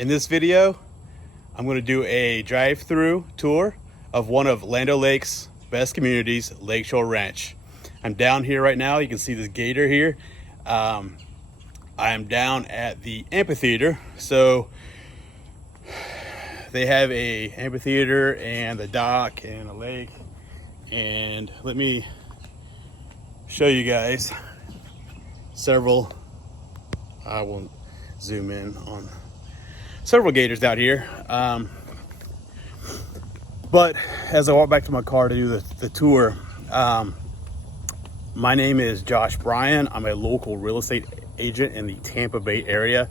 In this video, I'm going to do a drive-through tour of one of Land O'Lakes' best communities, LakeShore Ranch. I'm down here right now. You can see this gator here. I am down at the Amphitheater. So they have a amphitheater and the dock and a lake. And let me show you guys several. I will zoom in on several gators out here. But as I walk back to my car to do the tour, my name is Bryan. I'm a local real estate agent in the Tampa Bay area,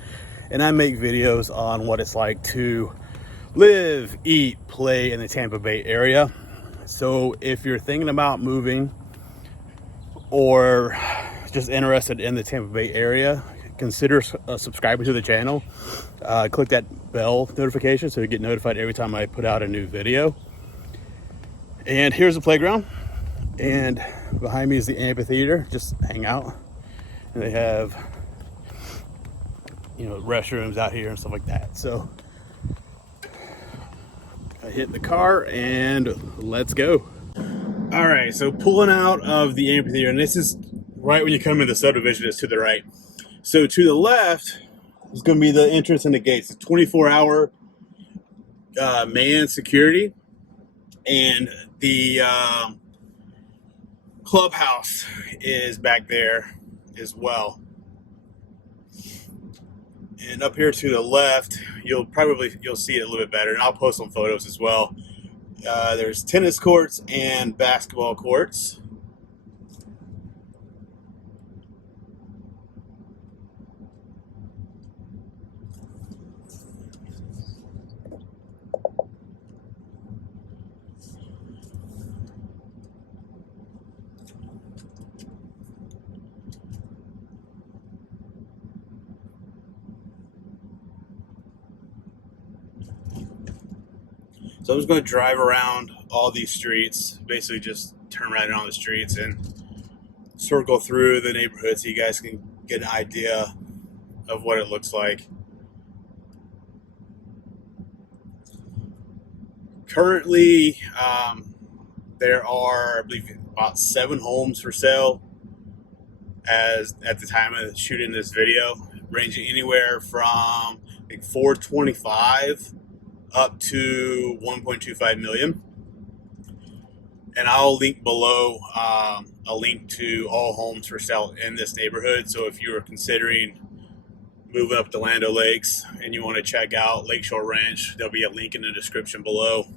and I make videos on what it's like to live, eat, play in the Tampa Bay area. So if you're thinking about moving or just interested in the Tampa Bay area, consider subscribing to the channel. Click that bell notification so you get notified every time I put out a new video. And here's the playground, and behind me is the amphitheater. Just hang out, and they have, you know, restrooms out here and stuff like that. So I hit the car and let's go. All right, so pulling out of the amphitheater, and this is right when you come in the subdivision. Is to the right. So to the left is going to be the entrance and the gates. It's 24-hour manned security, and the Clubhouse is back there as well. And up here to the left, you'll see it a little bit better, and I'll post some photos as well. There's tennis courts and basketball courts. So I'm just going to drive around all these streets, basically just turn right around the streets and circle through the neighborhood so you guys can get an idea of what it looks like. Currently, there are, I believe, about 7 homes for sale as at the time of shooting this video, ranging anywhere from like 425 up to 1.25 million. And I'll link below a link to all homes for sale in this neighborhood. So if you are considering moving up to Land O'Lakes and you want to check out LakeShore Ranch, there'll be a link in the description below,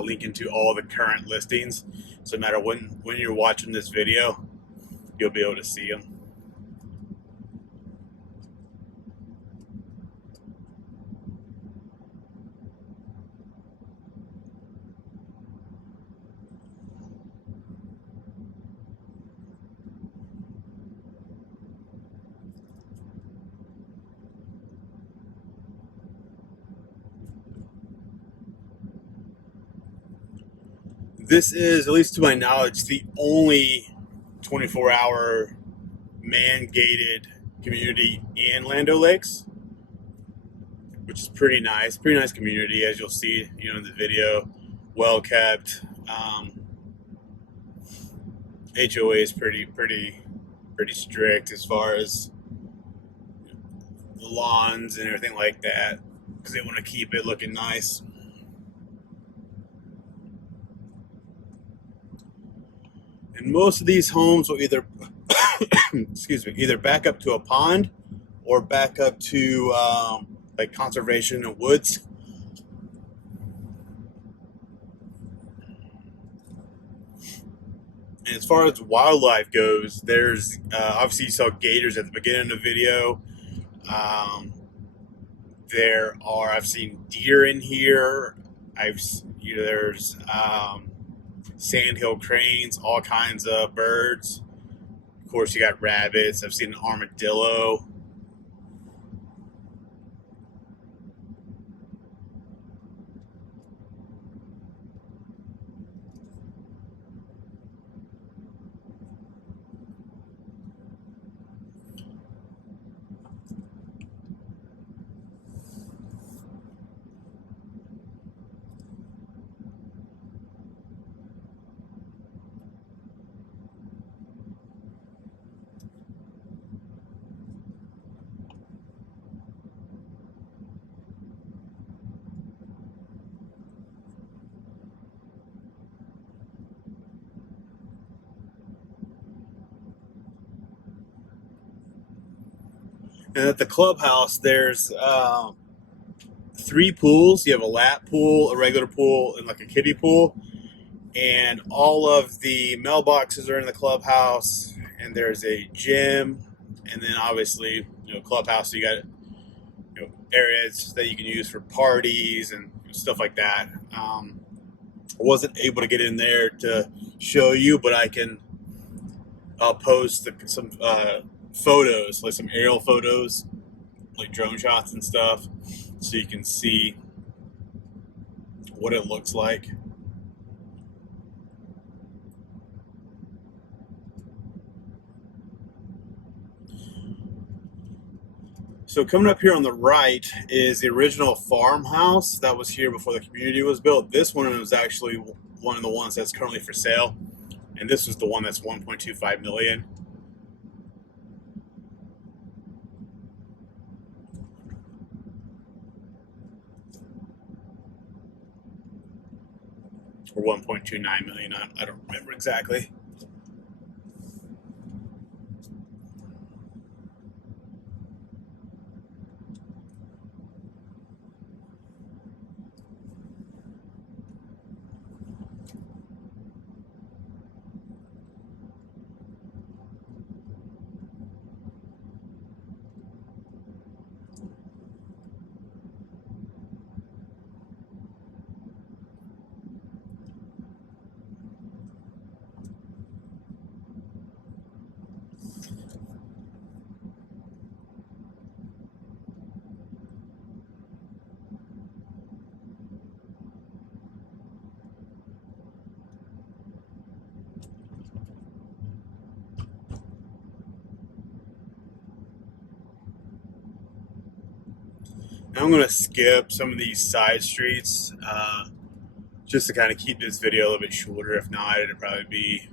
linking to all the current listings. So no matter when you're watching this video, you'll be able to see them. This is, at least to my knowledge, the only 24-hour man-gated community in Land O'Lakes, which is pretty nice. Pretty nice community, as you'll see, you know, in the video. Well kept. HOA is pretty strict as far as the lawns and everything like that, because they want to keep it looking nice. And most of these homes will either, either back up to a pond or back up to like conservation and woods. And as far as wildlife goes, there's obviously you saw gators at the beginning of the video. I've seen deer in here. There's sandhill cranes, all kinds of birds. Of course, you got rabbits. I've seen an armadillo. And at the clubhouse, there's 3 pools. You have a lap pool, a regular pool, and like a kiddie pool. And all of the mailboxes are in the clubhouse. And there's a gym. And then obviously, clubhouse. So you got areas that you can use for parties and stuff like that. I wasn't able to get in there to show you, but I'll post some photos, like some aerial photos, like drone shots and stuff, so you can see what it looks like. So coming up here on the right is the original farmhouse that was here before the community was built. This one was actually one of the ones that's currently for sale, and this is the one that's 1.25 million. Or 1.29 million. I don't remember exactly. Now I'm going to skip some of these side streets just to kind of keep this video a little bit shorter. If not, it'd probably be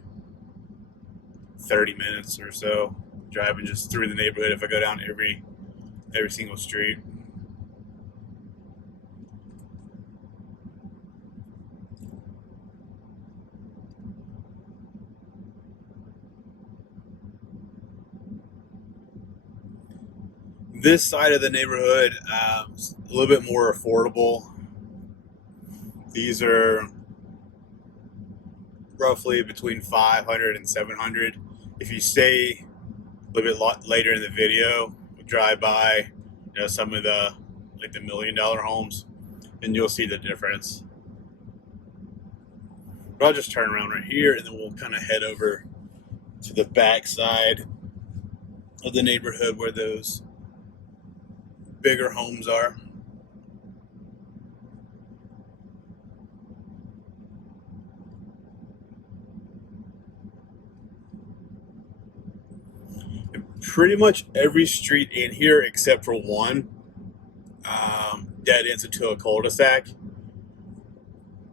30 minutes or so driving just through the neighborhood if I go down every single street. This side of the neighborhood is a little bit more affordable. These are roughly between 500 and 700. If you stay a little bit later in the video, drive by some of the $1 million homes, and you'll see the difference. But I'll just turn around right here, and then we'll kind of head over to the back side of the neighborhood where those bigger homes are. And pretty much every street in here except for one dead ends into a cul-de-sac.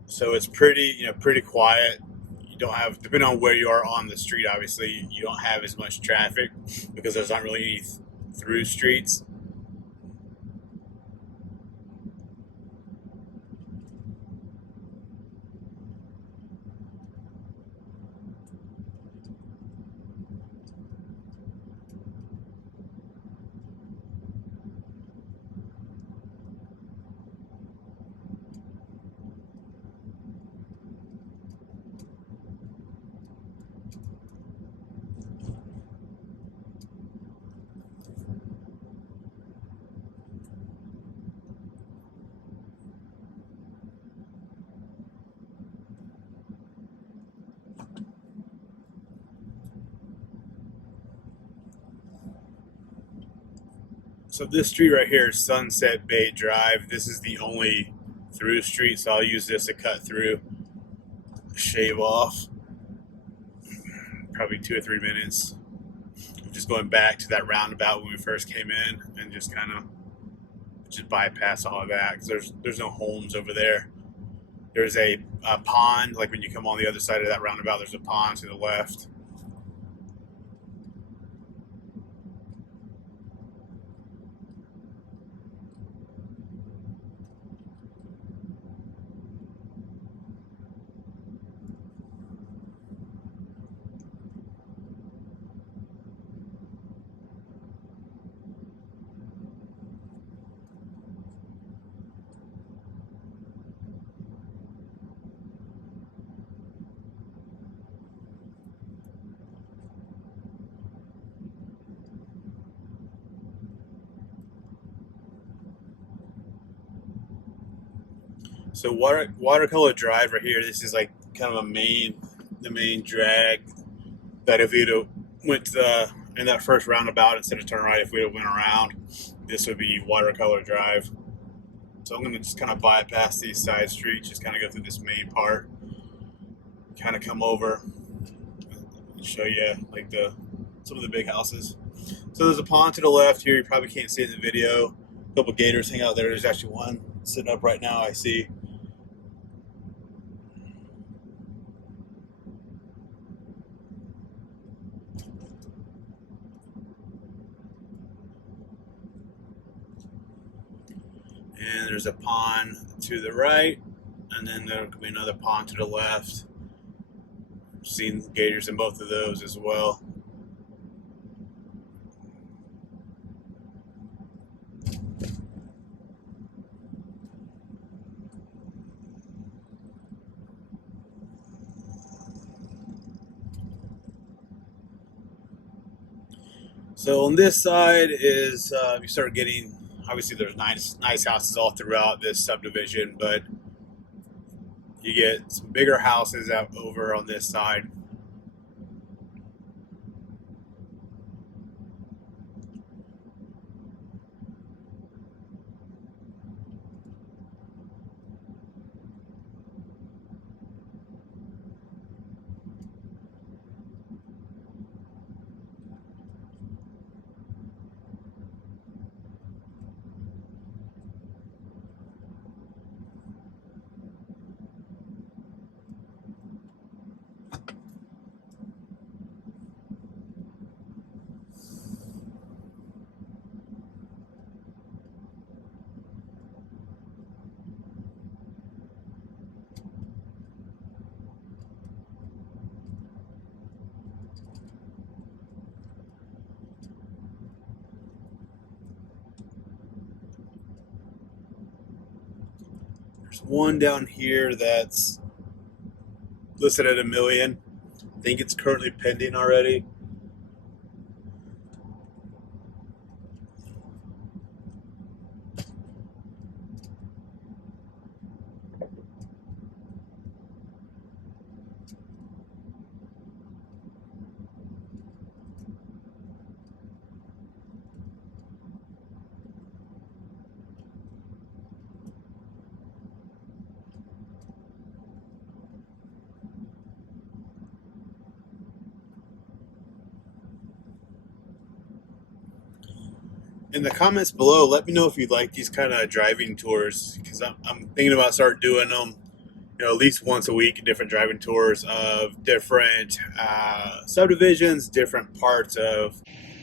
So it's pretty quiet. You don't have, depending on where you are on the street, obviously, you don't have as much traffic because there's not really any through streets. So this street right here is Sunset Bay Drive. This is the only through street, so I'll use this to cut through, shave off probably 2 or 3 minutes. Just going back to that roundabout when we first came in, and just kind of just bypass all of that because there's no homes over there. There's a pond, like when you come on the other side of that roundabout, there's a pond to the left. So Watercolor Drive right here, this is like kind of the main drag that if we'd have went to in that first roundabout instead of turning right, if we'd have went around, this would be Watercolor Drive. So I'm going to just kind of bypass these side streets, just kind of go through this main part, kind of come over and show you like some of the big houses. So there's a pond to the left here. You probably can't see it in the video. A couple gators hang out there. There's actually one sitting up right now, I see. And there's a pond to the right, and then there could be another pond to the left. I've seen gators in both of those as well. So on this side is you start getting, obviously there's nice houses all throughout this subdivision, but you get some bigger houses out over on this side. There's one down here that's listed at $1 million. I think it's currently pending already. In the comments below, let me know if you'd like these kind of driving tours, because I'm thinking about start doing them, at least once a week, different driving tours of different subdivisions, different parts of.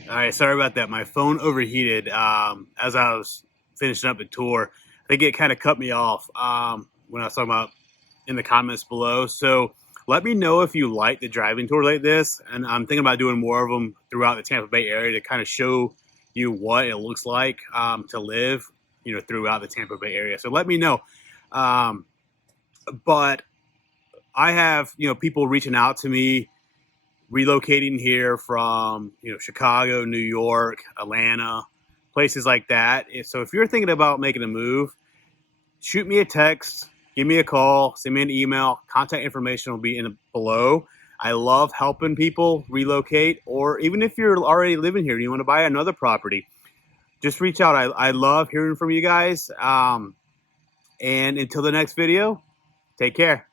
All right, sorry about that. My phone overheated as I was finishing up the tour. I think it kind of cut me off when I was talking about in the comments below. So let me know if you like the driving tour like this, and I'm thinking about doing more of them throughout the Tampa Bay area to kind of show you what it looks like to live, throughout the Tampa Bay area. So let me know. But I have, people reaching out to me, relocating here from, Chicago, New York, Atlanta, places like that. So if you're thinking about making a move, shoot me a text, give me a call, send me an email. Contact information will be below. I love helping people relocate, or even if you're already living here and you want to buy another property, just reach out. I love hearing from you guys. And until the next video, take care.